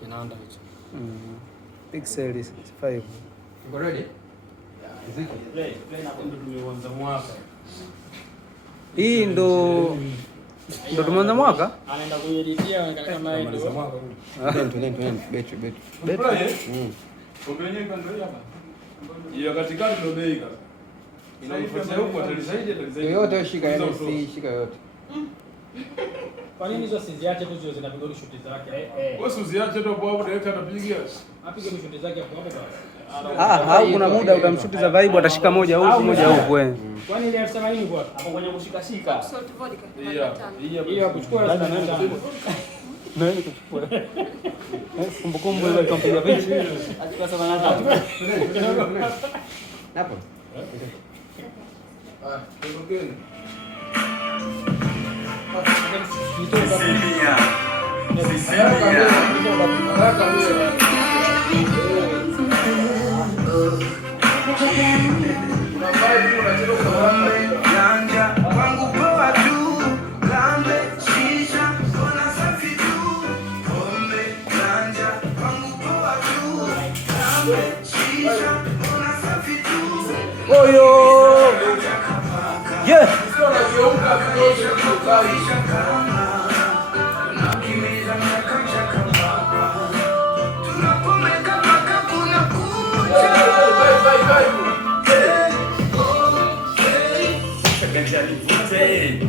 kinanda hicho. Pixel 5. Uko ready? Play na ndo tumeanza mwaka. Hii ndo tumeanza mwaka? Anaenda kueditia kama hii ndo mwaka huu. Twende betri. Kombe yenyewe ndio hapa. Hiyo katikati ndio bei kaka. Inaifuatia huko atalisaidi. Yote shika yani shika yote. Kwa nini hizo siziache tu zinapiga shuti zake? Wewe usiziache tu hapo direct atapiga. Apige shuti zake hapo hapo. Au kuna muda utamshuti za vibe atashika moja huku moja huku wewe. Kwani ile 70 kwa hapo kwenye kushika shika. Salt vodka. Hiyo kuchukua lazima nenda. Nani kuchukua? Kumbukumbu ile kampiga benchi. Achukua 73. Hapo. Tokeni. Yeah.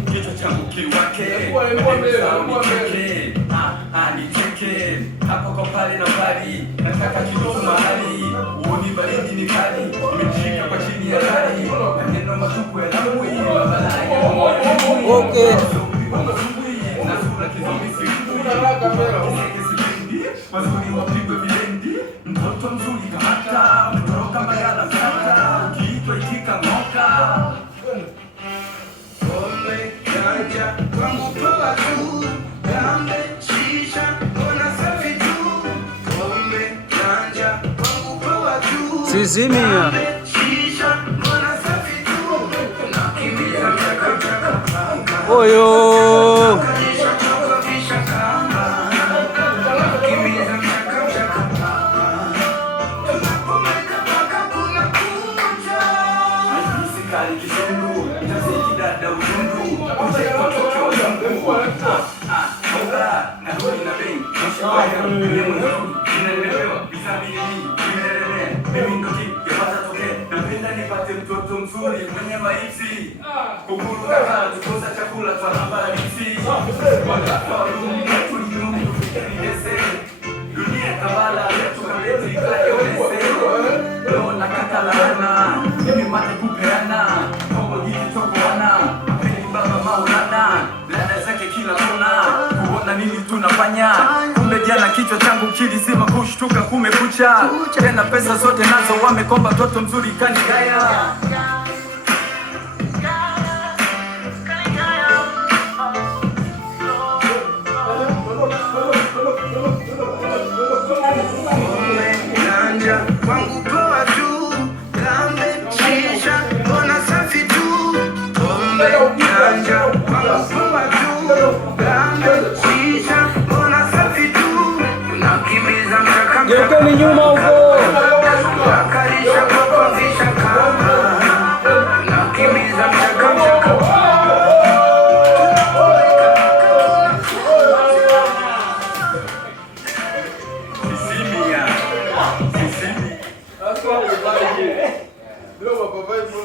Kichwa changu kiwake anicheke hapo kwa pale na pali, nataka kidogo mahali uoni baridi ni kali, nimeshika kwa chini ya gari maneno matupu ya damu hii okay na sura kizombi mazuri wapigwe vilendi, mtoto mzuri kamata mtoroka magala sata ukiitwa itika ngoka kwangu poa tu, gambe, shisha, ona safi tu. Kombe, ganja, kwangu poa tu. Sizimia. Shisha, ona safi tu. Nakimbia mchaka. Oyo. Mtoto mzuri mwenye maiti kukuru kaka tukosa chakula twalamba lisi dunia kabala yetu kaleti kayolese leo nakata laana mimi mate kupeana kongo hiki tokoana apeni baba maulana dada zake kila kona kuona nini tunafanya kumbe jana kichwa changu kilizima kushtuka kumekucha tena pesa zote nazo wamekomba mtoto mzuri kanigaya kwangu poa tu, gambe, shisha, ona safi tu. Kombe, ganja, kwangu poa tu, gambe, shisha, ona safi tu. Unakimbiza mchaka Geukeni nyuma huko. Unakalisha kwa kuanzisha kama. Unakimbiza mchaka Sisi. Ndio baba vibe.